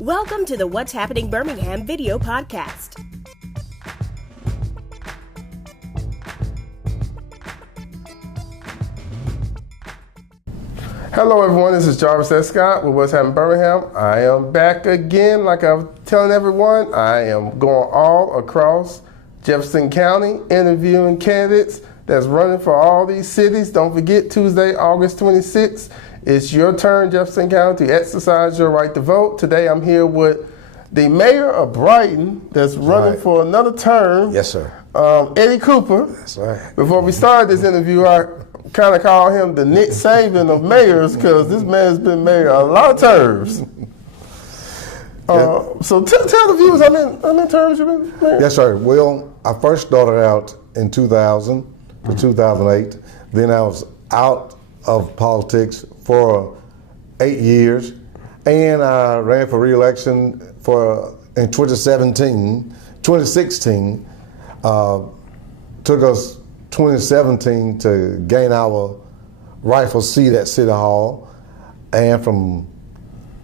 Welcome to the What's Happening Birmingham video podcast. Hello everyone, this is Jarvis S. Scott with What's Happening Birmingham. I am back again, like I was telling everyone. I am going all across Jefferson County interviewing candidates that's running for all these cities. Don't forget, Tuesday, August 26th, it's your turn, Jefferson County, to exercise your right to vote. Today I'm here with the mayor of Brighton that's running for another term. Yes, sir. Eddie Cooper. That's right. Before we started this interview, I kind of call him the Nick Saban of mayors because this man's been mayor a lot of terms. So tell the viewers how many terms you've been mayor? Yes, sir. Well, I first started out in 2000 to 2008. Then I was out of politics for 8 years, and I ran for re-election in 2016. Took us 2017 to gain our rightful seat at City Hall, and from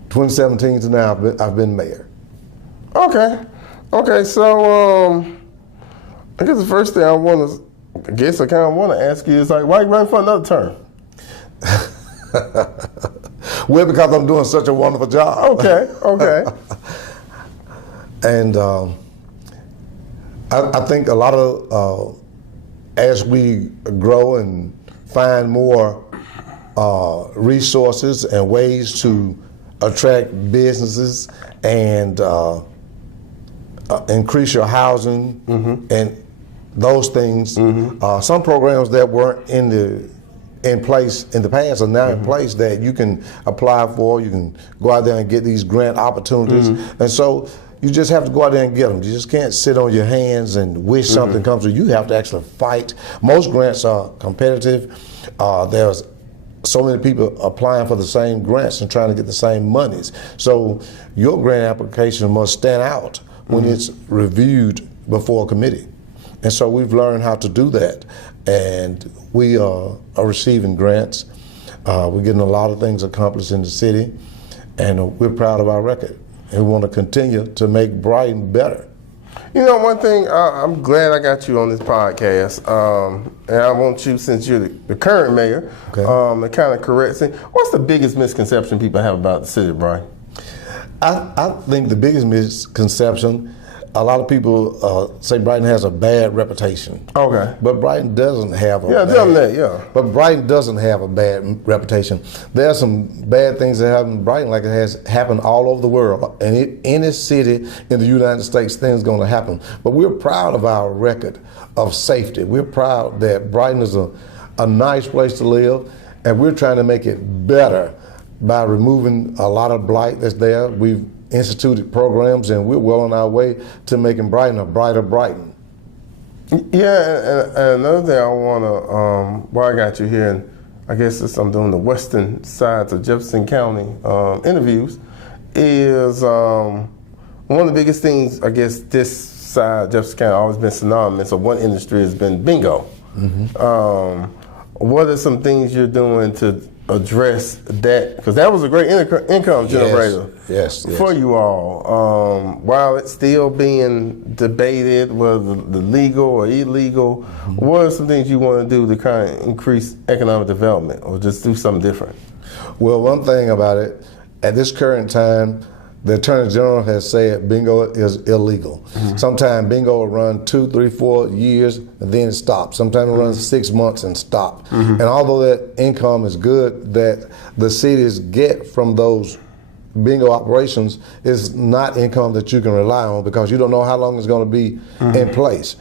2017 to now, I've been mayor. Okay, so I guess the first thing I kind of want to ask you is, like, why you running for another term? Well, because I'm doing such a wonderful job. Okay. And I think a lot of, as we grow and find more resources and ways to attract businesses and increase your housing and those things, some programs that weren't in place in the past are now in place that you can apply for. You can go out there and get these grant opportunities. And so you just have to go out there and get them. You just can't sit on your hands and wish something comes to you. You have to actually fight. Most grants are competitive. There's so many people applying for the same grants and trying to get the same monies. So your grant application must stand out when it's reviewed before a committee. And so we've learned how to do that. And we are receiving grants. We're getting a lot of things accomplished in the city, and we're proud of our record. And we want to continue to make Brighton better. You know, one thing, I'm glad I got you on this podcast, and I want you, since you're the current mayor, to kind of correct things. What's the biggest misconception people have about the city of Brighton? I think the biggest misconception, a lot of people say Brighton has a bad reputation. Okay. But Brighton doesn't have a But Brighton doesn't have a bad reputation. There are some bad things that happen in Brighton, like it has happened all over the world. And in any city in the United States, things going to happen. But we're proud of our record of safety. We're proud that Brighton is a nice place to live, and we're trying to make it better by removing a lot of blight that's there. We've instituted programs, and we're well on our way to making Brighton a brighter Brighton. Yeah, and another thing I want to, while I got you here, and I guess since I'm doing the western sides of Jefferson County interviews, is one of the biggest things, I guess, this side of Jefferson County always been synonymous of one industry has been bingo. What are some things you're doing to address that? Because that was a great income generator for you all. While it's still being debated whether the legal or illegal, what are some things you want to do to kind of increase economic development or just do something different? Well, one thing about it, at this current time, the Attorney General has said bingo is illegal. Sometimes bingo will run 2, 3, 4 years and then stop. Sometimes it runs 6 months and stop. And although that income is good that the cities get from those bingo operations, is not income that you can rely on because you don't know how long it's going to be in place.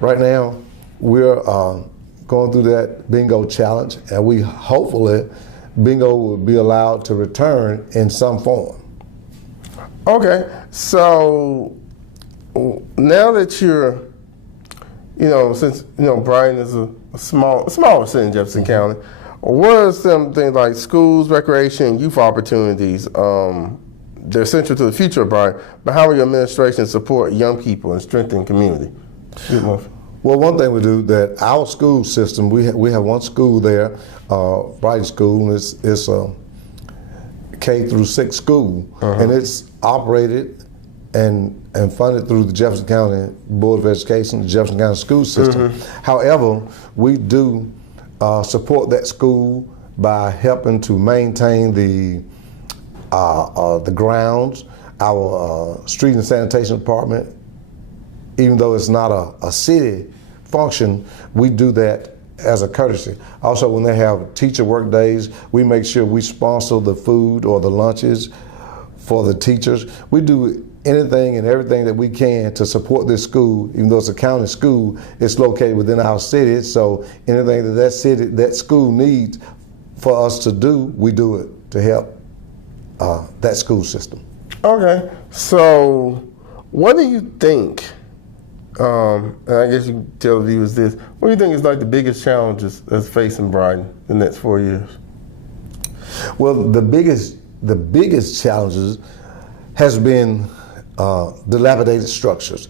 Right now, we're going through that bingo challenge, and we hopefully bingo will be allowed to return in some form. Okay, so now that you're, since Brighton is a smaller city in Jefferson County, what are some things like schools, recreation, youth opportunities? They're essential to the future of Brighton, but how will your administration support young people and strengthen community? Well, one thing we do, that our school system, we have one school there, Brighton School, and it's K through 6 school, and it's operated and funded through the Jefferson County Board of Education, the Jefferson County school system. However, we do support that school by helping to maintain the grounds. Our street and sanitation department, even though it's not a city function, we do that as a courtesy. Also, when they have teacher work days, we make sure we sponsor the food or the lunches for the teachers. We do anything and everything that we can to support this school. Even though it's a county school, it's located within our city, so anything that school needs for us to do, we do it to help that school system. Okay, so what do you think, and I guess you can tell the viewers this, what do you think is like the biggest challenges that's facing Brighton in the next 4 years? Well, the biggest challenges has been dilapidated structures.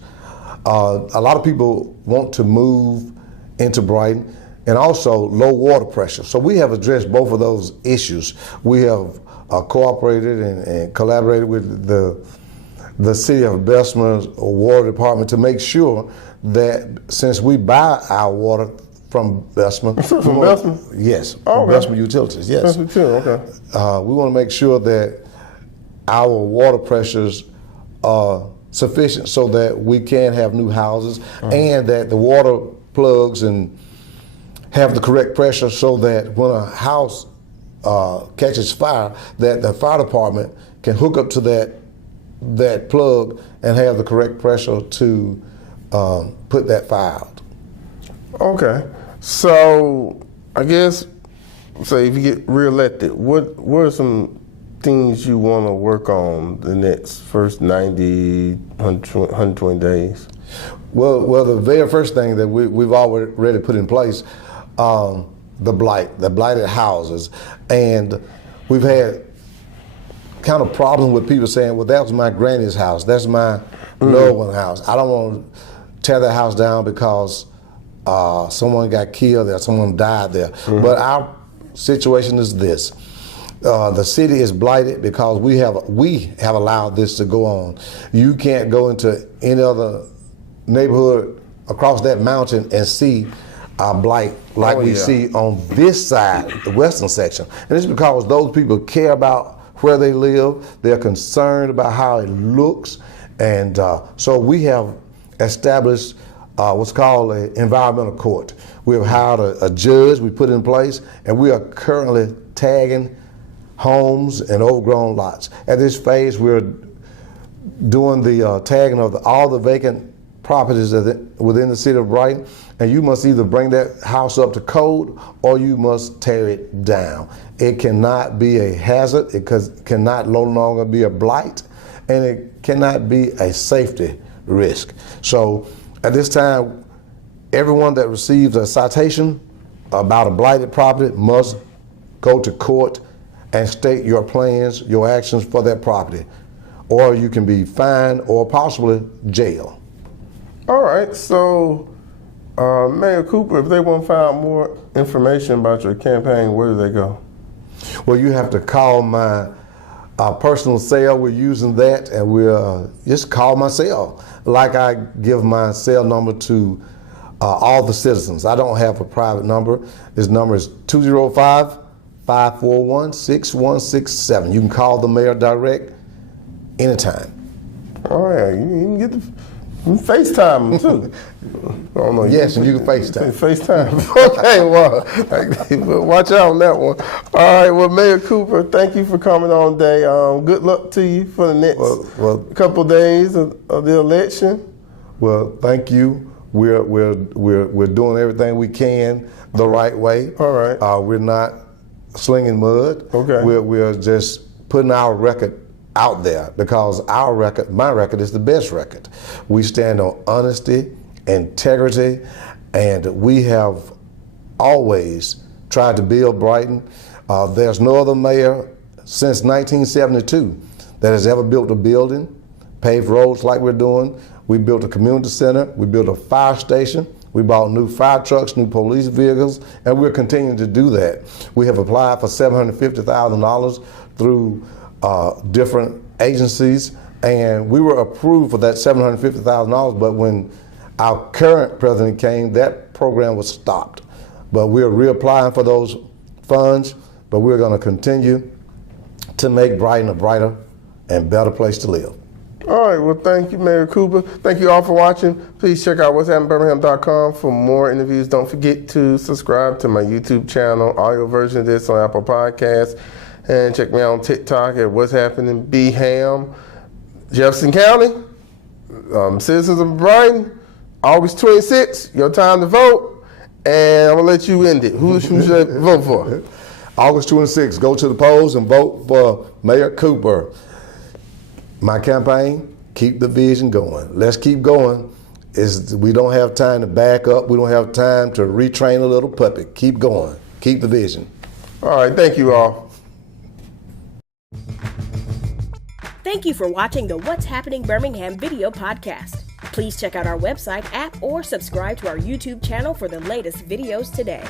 A lot of people want to move into Brighton, and also low water pressure. So we have addressed both of those issues. We have cooperated and collaborated with the City of Bessemer's Water Department to make sure that since we buy our water from Bessemer. From Bessemer? Yes, Oh, okay. Bessemer Utilities, yes. Bessemer too, okay. We want to make sure that our water pressures are sufficient so that we can have new houses and that the water plugs and have the correct pressure so that when a house catches fire, that the fire department can hook up to that plug and have the correct pressure to put that fire out. Okay, so I guess, say if you get reelected, what are some things you want to work on the next first 90, 120 days? Well, the very first thing that we've already put in place, the blighted houses, and we've had kind of problem with people saying, well, that was my granny's house, that's my loved one's house. I don't want to tear that house down because someone got killed there, someone died there. But our situation is this. The city is blighted because we have allowed this to go on. You can't go into any other neighborhood across that mountain and see blight like we see on this side, the western section. And it's because those people care about where they live, they're concerned about how it looks, and so we have established what's called an environmental court. We have hired a judge we put in place, and we are currently tagging homes and overgrown lots. At this phase, we're doing the tagging of all the vacant properties within the city of Brighton, and you must either bring that house up to code or you must tear it down. It cannot be a hazard, it cannot no longer be a blight, and it cannot be a safety risk. So at this time, everyone that receives a citation about a blighted property must go to court and state your plans, your actions for that property, or you can be fined or possibly jail. All right, so Mayor Cooper, if they want to find out more information about your campaign, where do they go? Well, you have to call my personal cell. We're using that, and we'll just call my cell. Like I give my cell number to all the citizens. I don't have a private number. This number is 205-541-6167. You can call the mayor direct anytime. Oh yeah, you can get the FaceTime them too. I don't know. Yes, and you can FaceTime. FaceTime. Okay, well, watch out on that one. All right, well, Mayor Cooper, thank you for coming on today. Good luck to you for the next couple days of the election. Well, thank you. We're doing everything we can the right way. All right. We're not slinging mud. Okay. We're just putting our record out there because my record is the best record. We stand on honesty, integrity, and we have always tried to build Brighton. There's no other mayor since 1972 that has ever built a building, paved roads like we're doing. We built a community center, we built a fire station, we bought new fire trucks, new police vehicles, and we're continuing to do that. We have applied for $750,000 through different agencies, and we were approved for that $750,000. But when our current president came, that program was stopped. But we're reapplying for those funds, but we're going to continue to make Brighton a brighter and better place to live. All right, well, thank you, Mayor Cooper. Thank you all for watching. Please check out what'shappenedbirmingham.com for more interviews. Don't forget to subscribe to my YouTube channel, audio version of this on Apple Podcasts, and check me out on TikTok at What's Happening BHAM. Jefferson County, citizens of Brighton, August 26th, your time to vote, and I'm going to let you end it. Who should I vote for? August 26th, go to the polls and vote for Mayor Cooper. My campaign, keep the vision going. Let's keep going. We don't have time to back up. We don't have time to retrain a little puppy. Keep going. Keep the vision. All right, thank you all. Thank you for watching the What's Happening Birmingham video podcast. Please check out our website, app, or subscribe to our YouTube channel for the latest videos today.